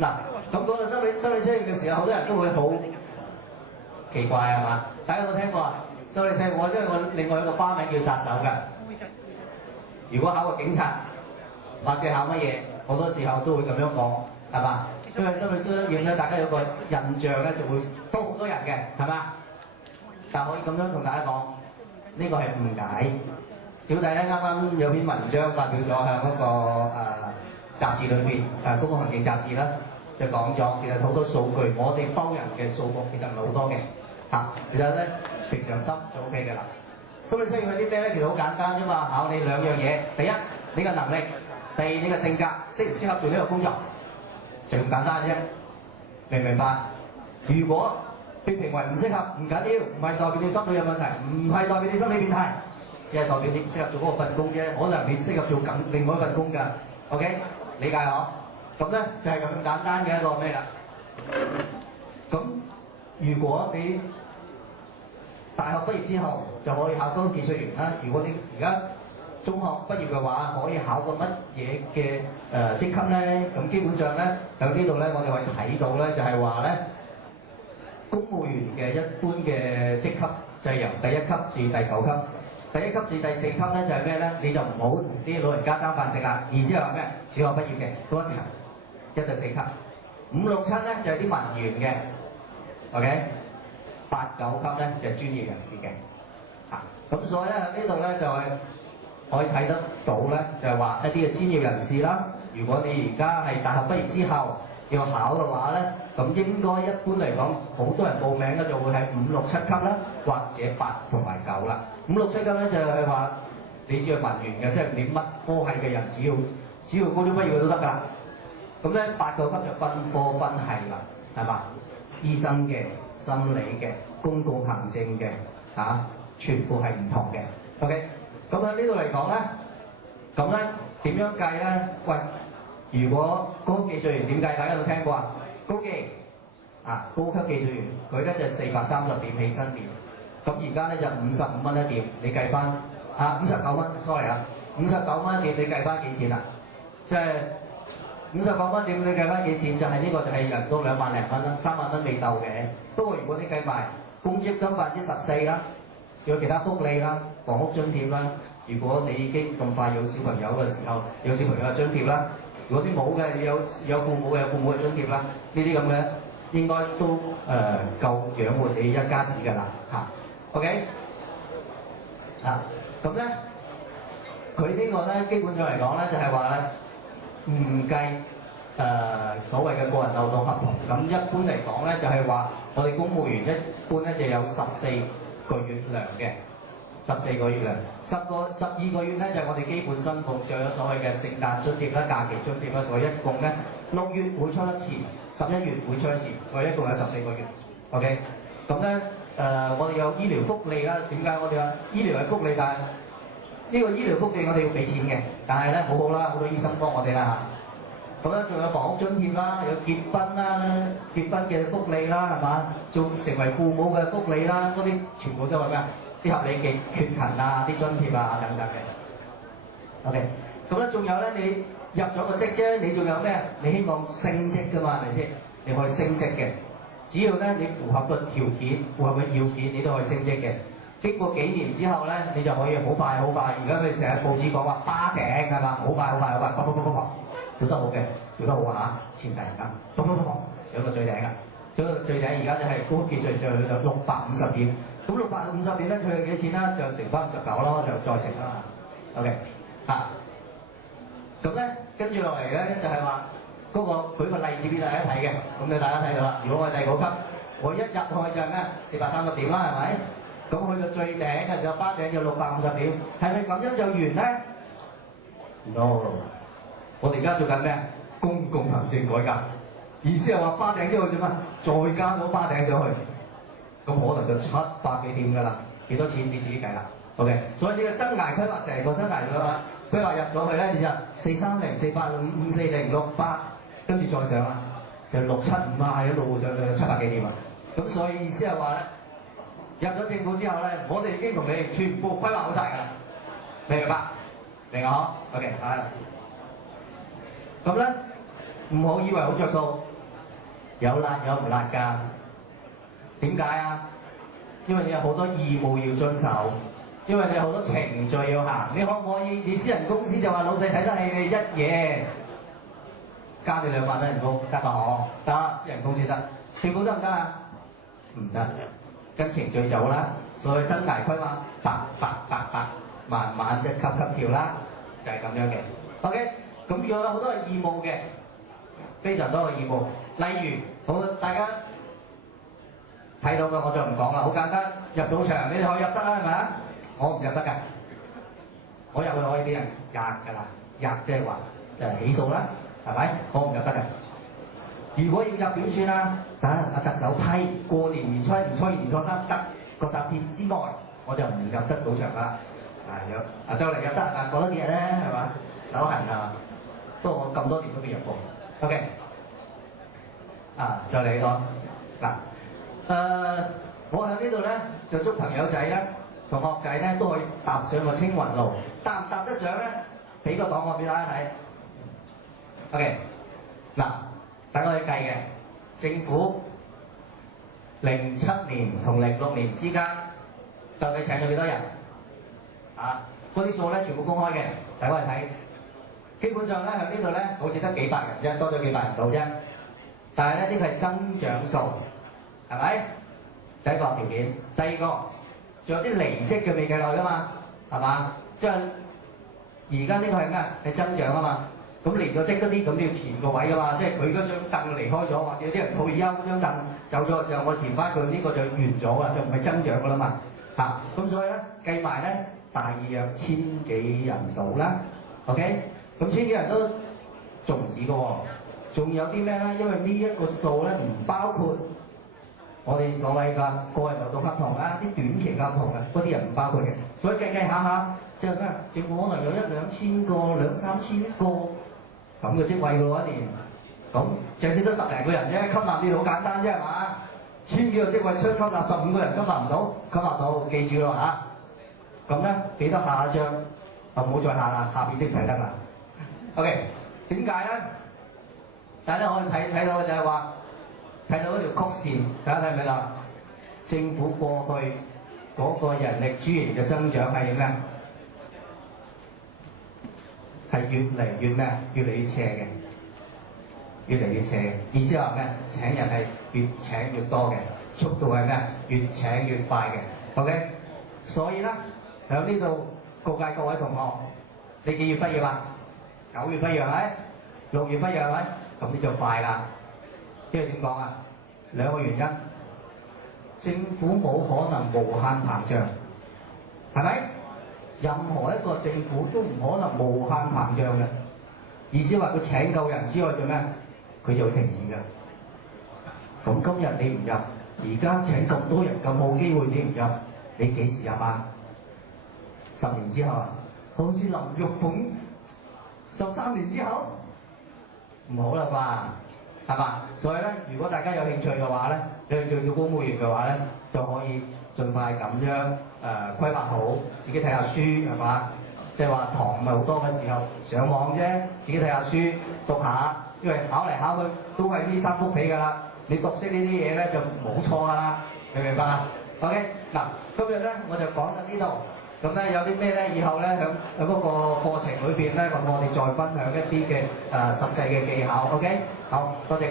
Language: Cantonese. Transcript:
嗱，咁講到心理測驗嘅時候，好多人都會好奇怪係嘛？大家有冇聽過啊？心理測驗因為我另外一個花名叫殺手㗎。如果考個警察或者考乜嘢，好多時候都會咁樣講，係嘛？因為心理測驗咧，大家有個印象咧，就會多好多人嘅，係嘛？但可以咁樣同大家講，呢個係誤解。小弟咧啱啱有篇文章發表咗向嗰個雜誌裏邊公共行政雜誌啦，就講咗其實好多數據，我哋包人嘅數目其實唔係好多嘅嚇。其實咧平常心就 OK 嘅啦。心理測驗係啲咩咧？其實好簡單啫嘛，考你兩樣嘢。第一，你嘅能力；第二，你嘅性格，適唔適合做呢個工作，就咁簡單啫。明唔明白？如果被評為唔適合，唔緊要，唔係代表你心理有問題，唔係代表你心理變態，只係代表你唔適合做嗰個份工啫。可能你適合做另外一份工㗎。OK， 理解我？咁咧就係咁簡單嘅一個咩啦？咁如果你大學畢業之後就可以考高級技術員啦。如果你而家中學畢業嘅話，可以考個乜嘢嘅職級咧？咁基本上咧，喺呢度咧，我哋會睇到咧，就係話咧，公務員嘅一般嘅職級就係由第1級至第9級。第1級至第4級咧就係咩咧？你就唔好同啲老人家爭飯食啦。意思係話咩？小學畢業嘅嗰一層1到4級，5、6、7咧就係啲文員嘅 ，OK。8、9級咧就係專業人士嘅，咁所以咧呢度咧就係可以睇得到咧，就係話一啲嘅專業人士啦。如果你而家係大學畢業之後要考嘅話咧，咁應該一般嚟講，好多人報名嘅就會係5、6、7級啦，或者8同埋9啦。5、6、7級咧就係話你只係文員嘅，即係你乜科系嘅人，只要高中畢業都得㗎。咁咧8、9級就分科分系啦，係嘛？醫生嘅、心理嘅、公共行政嘅，全部係唔同嘅。OK， 咁喺呢度嚟講咧，咁咧點樣計咧？喂，如果高級技術員點計？大家有冇聽過啊？高級高級技術員佢咧就430點起薪點，咁而家咧就55蚊一點，你計翻59蚊 ，sorry 啊，59蚊一點你計翻幾錢啊？即係59蚊點你計翻幾錢？就係呢個就係人工2萬零蚊啦，3萬蚊未到嘅。不過如果你計埋公積金14%啦，仲有其他福利啦、房屋津貼啦，如果你已經咁快有小朋友嘅時候，有小朋友嘅津貼啦。如果啲冇嘅，你有父母嘅，有父母嘅津貼啦。呢啲咁嘅應該都夠養活你一家子㗎啦，OK 咁咧佢呢個咧基本上嚟講咧就係話咧。唔計所謂嘅個人勞動合同，咁一般嚟講咧就係話我哋公務員一般咧就有14個月糧嘅，14個月糧，12個月咧就係我哋基本薪俸，仲有所謂嘅聖誕津貼啦、假期津貼啦，所以一共咧6月會出一次，11月會出一次，所以一共有14個月。OK， 咁咧我哋有醫療福利啦。點解我哋話醫療係福利？但係呢個醫療福利我哋要俾錢嘅，但係咧好好啦，好多醫生幫我哋啦嚇。咁咧仲有房屋津貼啦，有結婚啦，結婚嘅福利啦，係嘛？仲成為父母嘅福利啦，嗰啲全部都係咩啊？啲合理嘅缺勤啊，啲津貼啊等等嘅。OK， 咁咧仲有咧，你入咗個職啫，你仲有咩？你希望升職㗎嘛，係咪先？你可以升職嘅，只要咧你符合個條件、符合個要件，你都可以升職嘅。經過幾年之後咧，你就可以好快。而家佢成日報紙講話巴頂係嘛，好快，做得好嘅，做得好啊嚇，前提㗎，上到最頂㗎，上到最頂而家就係高級技術員，最去到650點。咁650點咧，佢係幾錢啦？就乘翻59咯，就再乘啦。OK 咁咧跟住落嚟咧就係話嗰個舉個例子俾大家睇嘅，咁你大家睇到啦。如果我係第9級，我一入去就係咩？430點啦，係咪？咁去到最頂嘅時候，巴頂有650點，係咪咁樣就完咧 ？No， 我哋而家做緊咩？公共行政改革，意思係話巴頂之後做乜？再加到巴頂上去，咁可能就700幾點㗎啦。幾多錢你自己計啦。OK， 所以你嘅生涯規劃成個生涯規劃入咗去咧，你就430、485、540、68，跟住再上啦，就675啊，一路上到700幾點啊。咁所以意思係話咧。入咗政府之後咧，我哋已經同你全部規劃好晒㗎啦，明白？明我 ？OK，咁咧唔好以為好着數，有辣有唔辣㗎。點解啊？因為你有好多義務要遵守，因為你有好多程序要行。你可唔可以？你私人公司就話老細睇得起你一嘢加你2萬蚊人工得㗎？得，私人公司得。政府得唔得啊？唔得，跟程序走啦。所謂生涯規劃，慢慢一級級跳啦，就係咁樣嘅。OK， 咁仲有好多係義務嘅，非常多嘅義務。例如，好大家睇到嘅我就唔講啦，好簡單。入到場你哋可以入得啦，係咪啊？我唔入得㗎，我入去可以俾人壓㗎啦，壓即係話起訴啦，係咪？我唔入得㗎。如果要入點算啊？等阿特首批過年初一、年初二、年初三得個10天之內，我就唔入得到場啦。有就嚟入得過多幾日咧，係嘛？手痕啊！不過我咁多年都未入過。OK， 再嚟個嗱，我喺呢度咧就祝朋友仔咧、同學仔咧都可以踏上個青雲路，搭唔搭得上咧？俾個檔案俾大家睇。OK， 嗱，等我哋計嘅政府07年同06年之間，到底請咗幾多人？嗰啲數咧全部公開嘅，大家嚟睇。基本上咧喺呢度咧，好似得幾百人啫，多咗幾百人到啫。但係咧呢個係增長數，係咪？第一個條件，第二個仲有啲離職嘅未計落㗎嘛，係嘛？即係而家呢個係咩啊？係增長啊嘛。咁離咗職嗰啲咁都要填個位㗎嘛，即係佢嗰張凳離開咗，或者有啲人退休嗰張凳走咗嘅時候，我填翻佢呢個就完咗啦，就唔係增長㗎啦嘛。咁所以咧計埋咧大約1000幾人到啦 ，OK？ 咁1000幾人都仲唔止㗎喎，仲有啲咩咧？因為呢一個數咧唔包括我哋所謂嘅個人流動合同啦，啲短期合同嘅嗰啲人唔包括嘅，所以計下即係咩？政府可能有1、2千個、2、3千個咁嘅職位㗎喎一年，咁淨係得10零個人啫，吸納呢度好簡單啫係嘛？1000幾個職位，吸納15個人，吸納唔到，吸納到，記住咯嚇。咁咧記得下一張，唔好再下啦，下邊啲唔睇得啦。OK， 點解咧？大家可以睇到就係話，睇到嗰條曲線，大家睇唔睇到？政府過去嗰個人力資源嘅增長係咩？係越嚟越咩？越嚟越斜嘅，越嚟越斜嘅。意思話咩？請人係越請越多嘅，速度係咩？越請越快嘅。OK， 所以咧喺呢度告誡各位同學，你幾月畢業啊？9月畢業係咪？6月畢業係咪？咁呢就快啦。因為點講啊？2個原因，政府冇可能無限膨脹，係咪？任何一個政府都唔可能無限膨脹嘅。意思話佢請夠人之外做咩？佢就會停止㗎。咁今日你唔入，而家請咁多人咁冇機會你唔入，你幾時入啊？10年之後啊？好似林玉鳳13年之後，唔好啦啩，係嘛？所以咧，如果大家有興趣嘅話咧，你去做公務員嘅話咧，就可以盡快咁樣規劃好，自己睇下書係嘛？即係話堂唔係好多嘅時候，上網啫，自己睇下書讀下，因為考嚟考去都係呢3幅被㗎啦。你讀識呢啲嘢咧就冇錯㗎啦，明唔明白啊 ？OK， 嗱，今日咧我就講到呢度。咁咧有啲咩咧？以後咧喺嗰個課程裏邊咧，咁我哋再分享一啲嘅實際嘅技巧。OK， 好多謝各位。